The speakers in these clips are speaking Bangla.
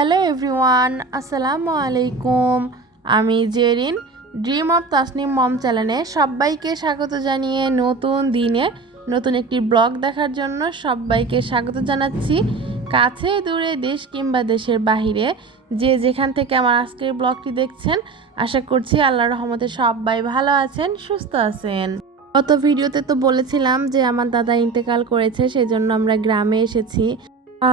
হ্যালো এভরিওয়ান, আসসালামু আলাইকুম। আমি জেরিন, ড্রিম অফ তাসনিম মম চ্যানেলে সবাইকে স্বাগত জানিয়ে নতুন দিনে নতুন একটি ব্লগ দেখার জন্য সবাইকে স্বাগত জানাচ্ছি। কাছে দূরে দেশ কিংবা দেশের বাহিরে যে যেখান থেকে আমার আজকের ব্লগটি দেখছেন, আশা করছি আল্লাহর রহমতে সবাই ভালো আছেন, সুস্থ আছেন। গত ভিডিওতে তো বলেছিলাম যে আমার দাদা ইন্তেকাল করেছে, সেজন্য আমরা গ্রামে এসেছি।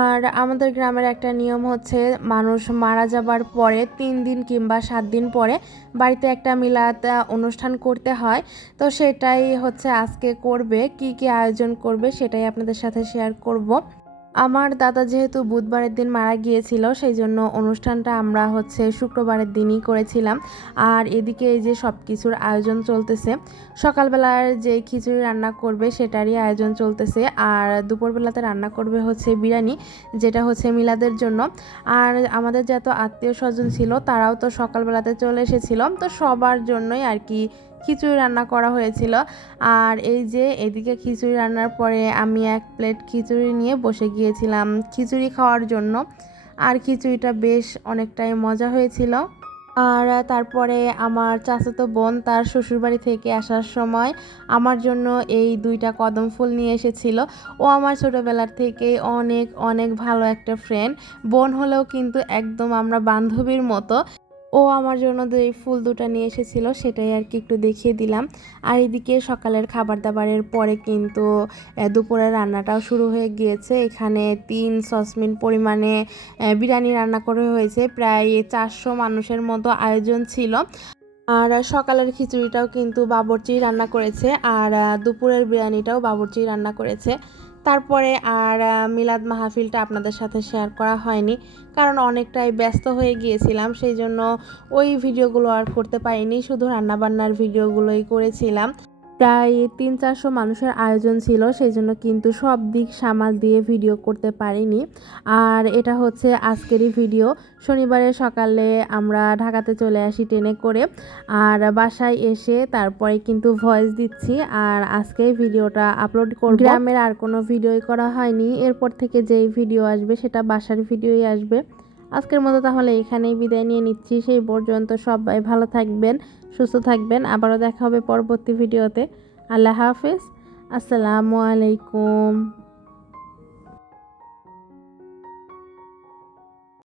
আর আমাদের গ্রামের একটা নিয়ম হচ্ছে, মানুষ মারা যাবার পরে 3 দিন কিংবা 7 দিন পরে বাড়িতে একটা মিলাদ অনুষ্ঠান করতে হয়। তো সেটাই হচ্ছে আজকে করবে। কি কি আয়োজন করবে সেটাই আপনাদের সাথে শেয়ার করব। আমার দাদা যেহেতু বুধবারের দিন মারা গিয়েছিল, সেই জন্য অনুষ্ঠানটা আমরা হচ্ছে শুক্রবারের দিনই করেছিলাম। আর এদিকে এই যে সব কিছুর আয়োজন চলতেছে। সকালবেলার যে খিচুড়ি রান্না করবে সেটারই আয়োজন চলতেছে, আর দুপুরবেলাতে রান্না করবে হচ্ছে বিরিয়ানি, যেটা হচ্ছে মিলাদের জন্য। আর আমাদের যত আত্মীয় স্বজন ছিল তারাও তো সকালবেলাতে চলে এসেছিল, তো সবার জন্যই আর কি খিচুড়ি রান্না করা হয়েছিল। আর এই যে এদিকে খিচুড়ি রান্নার পরে আমি এক প্লেট খিচুড়ি নিয়ে বসে গিয়েছিলাম খিচুড়ি খাওয়ার জন্য। আর খিচুড়িটা বেশ অনেকটাই মজা হয়েছিল। আর তারপরে আমার চাচাতো বোন তার শ্বশুরবাড়ি থেকে আসার সময় আমার জন্য এই 2টা কদম ফুল নিয়ে এসেছিল। ও আমার ছোটোবেলার থেকেই অনেক অনেক ভালো একটা ফ্রেন্ড, বোন হলেও কিন্তু একদম আমরা বান্ধবীর মতো। ও আমার জন্য এই ফুল 2টা নিয়ে এসেছিল, সেটাই আর কি একটু দেখিয়ে দিলাম। আর এদিকে সকালের খাবার দাবারের পরে কিন্তু দুপুরের রান্নাটাও শুরু হয়ে গিয়েছে। এখানে 3 সসমিন পরিমাণে বিরিয়ানি রান্না করে হয়েছে, প্রায় 400 মানুষের মতো আয়োজন ছিল। আর সকালের খিচুড়িটাও কিন্তু বাবুর্চি রান্না করেছে, আর দুপুরের বিরিয়ানিটাও বাবুর্চি রান্না করেছে। তারপরে আর মিলাদ মাহফিলটা আপনাদের সাথে শেয়ার করা হয়নি, কারণ অনেকটাই ব্যস্ত হয়ে গিয়েছিলাম, সেই জন্য ওই ভিডিওগুলো আর করতে পারিনি, শুধু রান্নাবান্নার ভিডিওগুলোই করেছিলাম। প্রায় 300-400 মানুষের আয়োজন ছিল, সেই জন্য কিন্তু সব দিক সামাল দিয়ে ভিডিও করতে পারিনি। আর এটা হচ্ছে আজকেরই ভিডিও। শনিবারের সকালে আমরা ঢাকাতে চলে আসি ট্রেনে করে, আর বাসায় এসে তারপরে কিন্তু ভয়েস দিচ্ছি, আর আজকে ভিডিওটা আপলোড করব। গ্রামের আর কোনো ভিডিওই করা হয়নি, এরপর থেকে যেই ভিডিও আসবে সেটা বাসার ভিডিওই আসবে। আজকের মতো তাহলে এখানেই বিদায় নিয়ে নিচ্ছি। সেই পর্যন্ত সবাই ভালো থাকবেন, সুস্থ থাকবেন। আবারও দেখা হবে পরবর্তী ভিডিওতে। আল্লাহ হাফেজ, আসসালামু আলাইকুম।